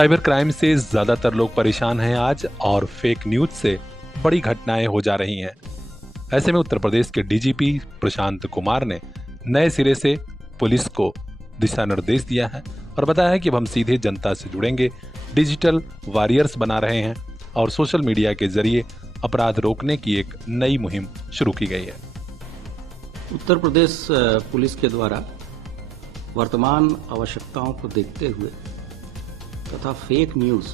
Cyber crime से ज्यादातर लोग परेशान हैं आज और फेक न्यूज से बड़ी घटनाएं हो जा रही हैं। ऐसे में उत्तर प्रदेश के डीजीपी प्रशांत कुमार ने नए सिरे से पुलिस को दिशा निर्देश दिया है और बताया है कि अब हम सीधे जनता से जुड़ेंगे, डिजिटल वॉरियर्स बना रहे हैं और सोशल मीडिया के जरिए अपराध रोकने की एक नई मुहिम शुरू की गई है। उत्तर प्रदेश पुलिस के द्वारा वर्तमान आवश्यकताओं को देखते हुए तथा फेक न्यूज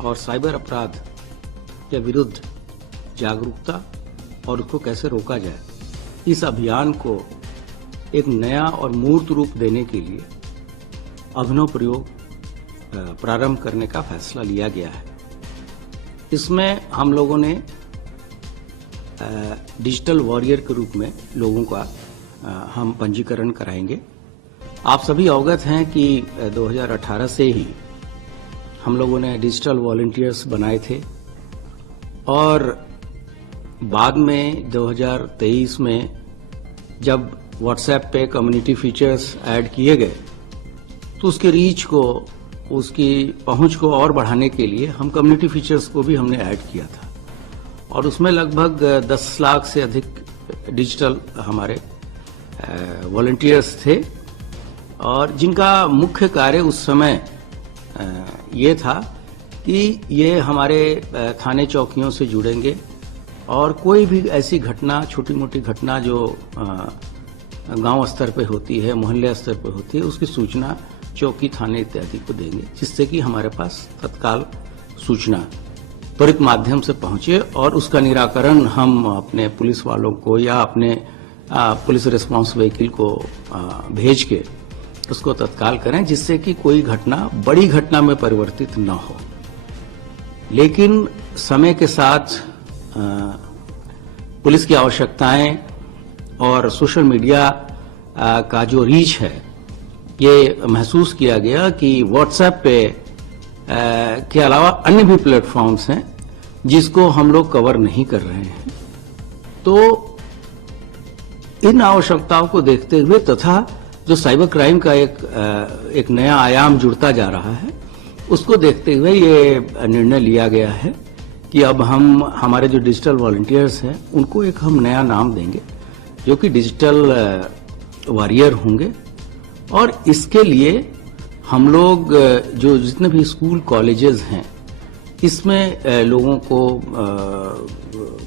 और साइबर अपराध के विरुद्ध जागरूकता और उसको कैसे रोका जाए, इस अभियान को एक नया और मूर्त रूप देने के लिए अभिनव प्रयोग प्रारंभ करने का फैसला लिया गया है। इसमें हम लोगों ने डिजिटल वॉरियर के रूप में लोगों का हम पंजीकरण कराएंगे। आप सभी अवगत हैं कि 2018 से ही हम लोगों ने डिजिटल वॉलंटियर्स बनाए थे और बाद में 2023 में जब व्हाट्सएप पे कम्युनिटी फीचर्स ऐड किए गए तो उसके रीच को, उसकी पहुंच को और बढ़ाने के लिए हम कम्युनिटी फीचर्स को भी हमने ऐड किया था और उसमें लगभग 10 लाख से अधिक डिजिटल हमारे वॉलंटियर्स थे और जिनका मुख्य कार्य उस समय ये था कि ये हमारे थाने चौकियों से जुड़ेंगे और कोई भी ऐसी घटना, छोटी मोटी घटना जो गांव स्तर पे होती है, मोहल्ले स्तर पे होती है, उसकी सूचना चौकी, थाने इत्यादि को देंगे, जिससे कि हमारे पास तत्काल सूचना त्वरित माध्यम से पहुंचे और उसका निराकरण हम अपने पुलिस वालों को या अपने पुलिस रिस्पांस व्हीकल को भेज के उसको तत्काल करें, जिससे कि कोई घटना बड़ी घटना में परिवर्तित न हो। लेकिन समय के साथ पुलिस की आवश्यकताएं और सोशल मीडिया का जो रीच है, ये महसूस किया गया कि व्हाट्सएप पे के अलावा अन्य भी प्लेटफॉर्म्स हैं जिसको हम लोग कवर नहीं कर रहे हैं। तो इन आवश्यकताओं को देखते हुए तथा जो साइबर क्राइम का एक नया आयाम जुड़ता जा रहा है, उसको देखते हुए ये निर्णय लिया गया है कि अब हम हमारे जो डिजिटल वॉलंटियर्स हैं उनको एक हम नया नाम देंगे जो कि डिजिटल वॉरियर होंगे। और इसके लिए हम लोग जो जितने भी स्कूल कॉलेजेस हैं इसमें लोगों को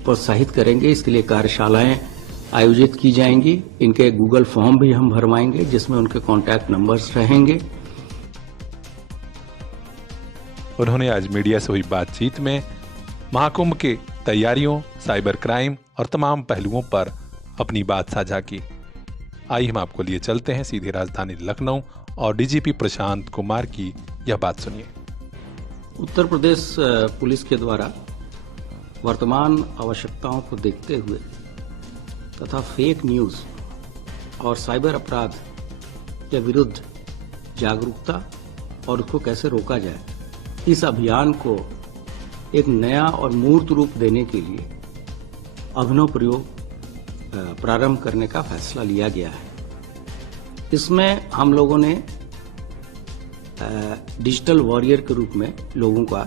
प्रोत्साहित करेंगे। इसके लिए कार्यशालाएं आयोजित की जाएंगी। इनके गूगल फॉर्म भी हम भरवाएंगे जिसमें उनके कॉन्टैक्ट नंबर्स रहेंगे। उन्होंने आज मीडिया से हुई बातचीत में महाकुंभ की तैयारियों, साइबर क्राइम और तमाम पहलुओं पर अपनी बात साझा की। आइए हम आपको लिए चलते हैं सीधे राजधानी लखनऊ और डीजीपी प्रशांत कुमार की यह बात सुनिए। उत्तर प्रदेश पुलिस के द्वारा वर्तमान आवश्यकताओं को देखते हुए तथा फेक न्यूज और साइबर अपराध के विरुद्ध जागरूकता और उसको कैसे रोका जाए, इस अभियान को एक नया और मूर्त रूप देने के लिए अभिनव प्रयोग प्रारंभ करने का फैसला लिया गया है। इसमें हम लोगों ने डिजिटल वॉरियर के रूप में लोगों का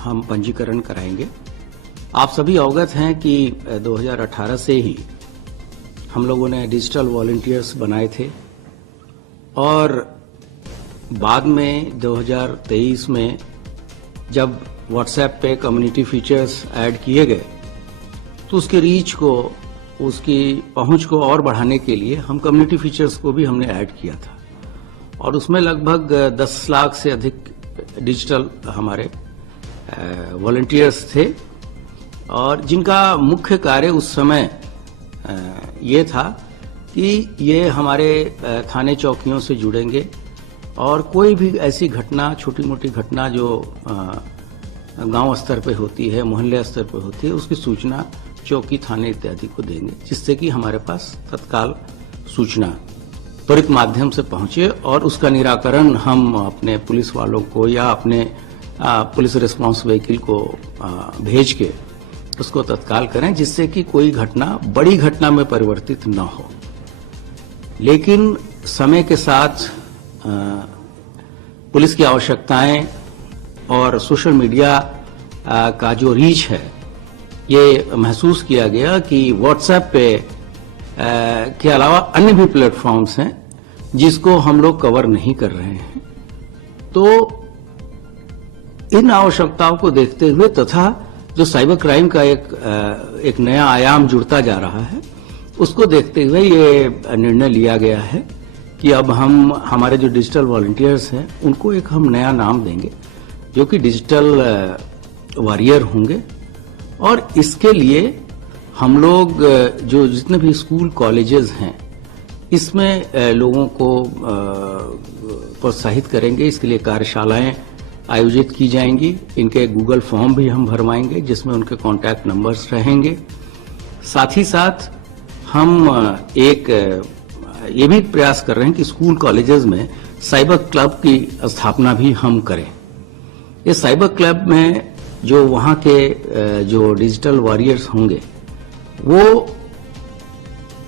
हम पंजीकरण कराएंगे। आप सभी अवगत हैं कि 2018 से ही हम लोगों ने डिजिटल वॉलंटियर्स बनाए थे और बाद में 2023 में जब व्हाट्सएप पे कम्युनिटी फीचर्स ऐड किए गए तो उसके रीच को, उसकी पहुंच को और बढ़ाने के लिए हम कम्युनिटी फीचर्स को भी हमने ऐड किया था और उसमें लगभग 10 लाख से अधिक डिजिटल हमारे वॉलंटियर्स थे और जिनका मुख्य कार्य उस समय ये था कि ये हमारे थाने चौकियों से जुड़ेंगे और कोई भी ऐसी घटना, छोटी मोटी घटना जो गांव स्तर पे होती है, मोहल्ले स्तर पे होती है, उसकी सूचना चौकी, थाने इत्यादि को देंगे, जिससे कि हमारे पास तत्काल सूचना त्वरित माध्यम से पहुंचे और उसका निराकरण हम अपने पुलिस वालों को या अपने पुलिस रिस्पांस व्हीकल को भेज के उसको तत्काल करें, जिससे कि कोई घटना बड़ी घटना में परिवर्तित न हो। लेकिन समय के साथ पुलिस की आवश्यकताएं और सोशल मीडिया का जो रीच है, ये महसूस किया गया कि व्हाट्सएप पे के अलावा अन्य भी प्लेटफॉर्म्स हैं जिसको हम लोग कवर नहीं कर रहे हैं। तो इन आवश्यकताओं को देखते हुए तथा जो साइबर क्राइम का एक नया आयाम जुड़ता जा रहा है, उसको देखते हुए ये निर्णय लिया गया है कि अब हम हमारे जो डिजिटल वॉलंटियर्स हैं उनको एक हम नया नाम देंगे जो कि डिजिटल वॉरियर होंगे। और इसके लिए हम लोग जो जितने भी स्कूल कॉलेजेस हैं इसमें लोगों को प्रोत्साहित करेंगे। इसके लिए कार्यशालाएं आयोजित की जाएंगी। इनके गूगल फॉर्म भी हम भरवाएंगे जिसमें उनके कॉन्टैक्ट नंबर्स रहेंगे। साथ ही साथ हम एक ये भी प्रयास कर रहे हैं कि स्कूल कॉलेजेस में साइबर क्लब की स्थापना भी हम करें। इस साइबर क्लब में जो वहाँ के जो डिजिटल वॉरियर्स होंगे वो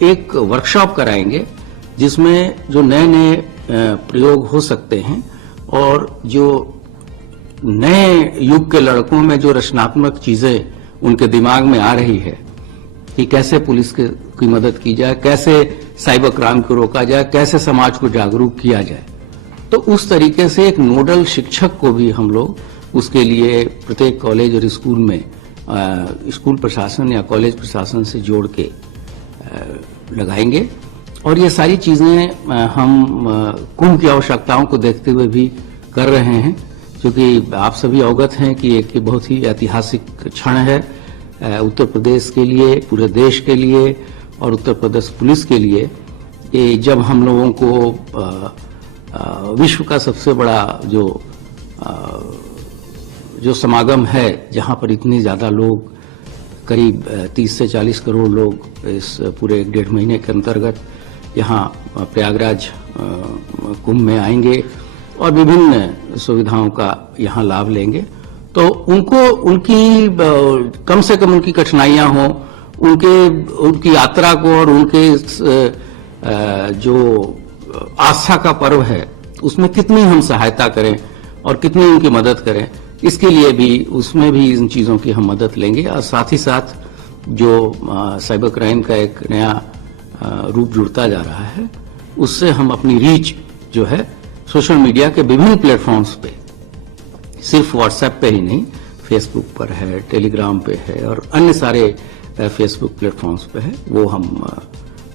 एक वर्कशॉप कराएंगे जिसमें जो नए नए प्रयोग हो सकते हैं और जो नए युग के लड़कों में जो रचनात्मक चीजें उनके दिमाग में आ रही है कि कैसे पुलिस की मदद की जाए, कैसे साइबर क्राइम को रोका जाए, कैसे समाज को जागरूक किया जाए। तो उस तरीके से एक नोडल शिक्षक को भी हम लोग उसके लिए प्रत्येक कॉलेज और स्कूल में स्कूल प्रशासन या कॉलेज प्रशासन से जोड़ के लगाएंगे। और ये सारी चीजें हम कुंभ की आवश्यकताओं को देखते हुए भी कर रहे हैं, क्योंकि आप सभी अवगत हैं कि एक बहुत ही ऐतिहासिक क्षण है उत्तर प्रदेश के लिए, पूरे देश के लिए और उत्तर प्रदेश पुलिस के लिए। ये जब हम लोगों को विश्व का सबसे बड़ा जो समागम है, जहां पर इतने ज्यादा लोग, करीब 30 से 40 करोड़ लोग इस पूरे 1.5 महीने के अंतर्गत यहाँ प्रयागराज कुंभ में आएंगे और विभिन्न सुविधाओं का यहाँ लाभ लेंगे, तो उनको उनकी कम से कम उनकी कठिनाइयां हो, उनकी यात्रा को और उनके जो आस्था का पर्व है उसमें कितनी हम सहायता करें और कितनी उनकी मदद करें, इसके लिए भी उसमें भी इन चीजों की हम मदद लेंगे। और साथ ही साथ जो साइबर क्राइम का एक नया रूप जुड़ता जा रहा है, उससे हम अपनी रीच जो है सोशल मीडिया के विभिन्न प्लेटफॉर्म्स पे, सिर्फ व्हाट्सएप पे ही नहीं, फेसबुक पर है, टेलीग्राम पे है और अन्य सारे फेसबुक प्लेटफॉर्म्स पे है, वो हम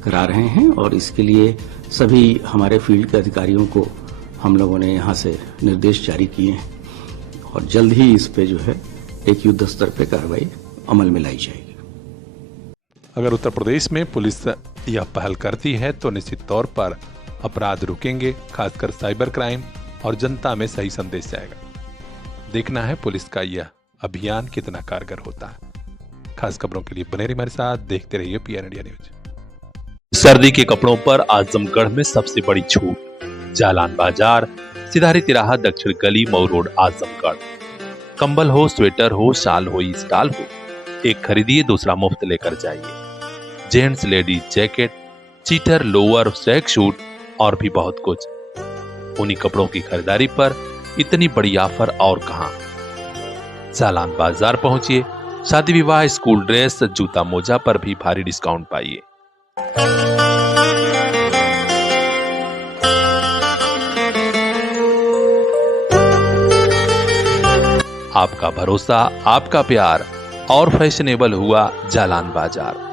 करा रहे हैं। और इसके लिए सभी हमारे फील्ड के अधिकारियों को हम लोगों ने यहाँ से निर्देश जारी किए हैं और जल्द ही इस पे जो है एक युद्ध स्तर पे कार्रवाई अमल में लाई जाएगी। अगर उत्तर प्रदेश में पुलिस यह पहल करती है तो निश्चित तौर पर अपराध रुकेंगे, खासकर साइबर क्राइम, और जनता में सही संदेश जाएगा। देखना है पुलिस का यह अभियान कितना कारगर होता है। खास खबरों के लिए बने रहिए हमारे साथ, देखते रहिए पीएन इंडिया न्यूज। सर्दी के कपड़ों पर आजमगढ़ में सबसे बड़ी छूट। जालान बाजार, सिधारी तिराहा, दक्षिण गली, मऊ रोड, आजमगढ़। कंबल हो, स्वेटर हो, शाल हो, स्टाल हो, एक खरीदिए दूसरा मुफ्त लेकर जाइए। जेंट्स लेडीज जैकेट, चीटर, लोअर, स्वेग शूट और भी बहुत कुछ। उन्हीं कपड़ों की खरीदारी पर इतनी बड़ी ऑफर और कहां। जालान बाजार पहुंचिए, शादी विवाह, स्कूल ड्रेस, जूता मोजा पर भी भारी डिस्काउंट पाइए। आपका भरोसा, आपका प्यार और फैशनेबल हुआ जालान बाजार।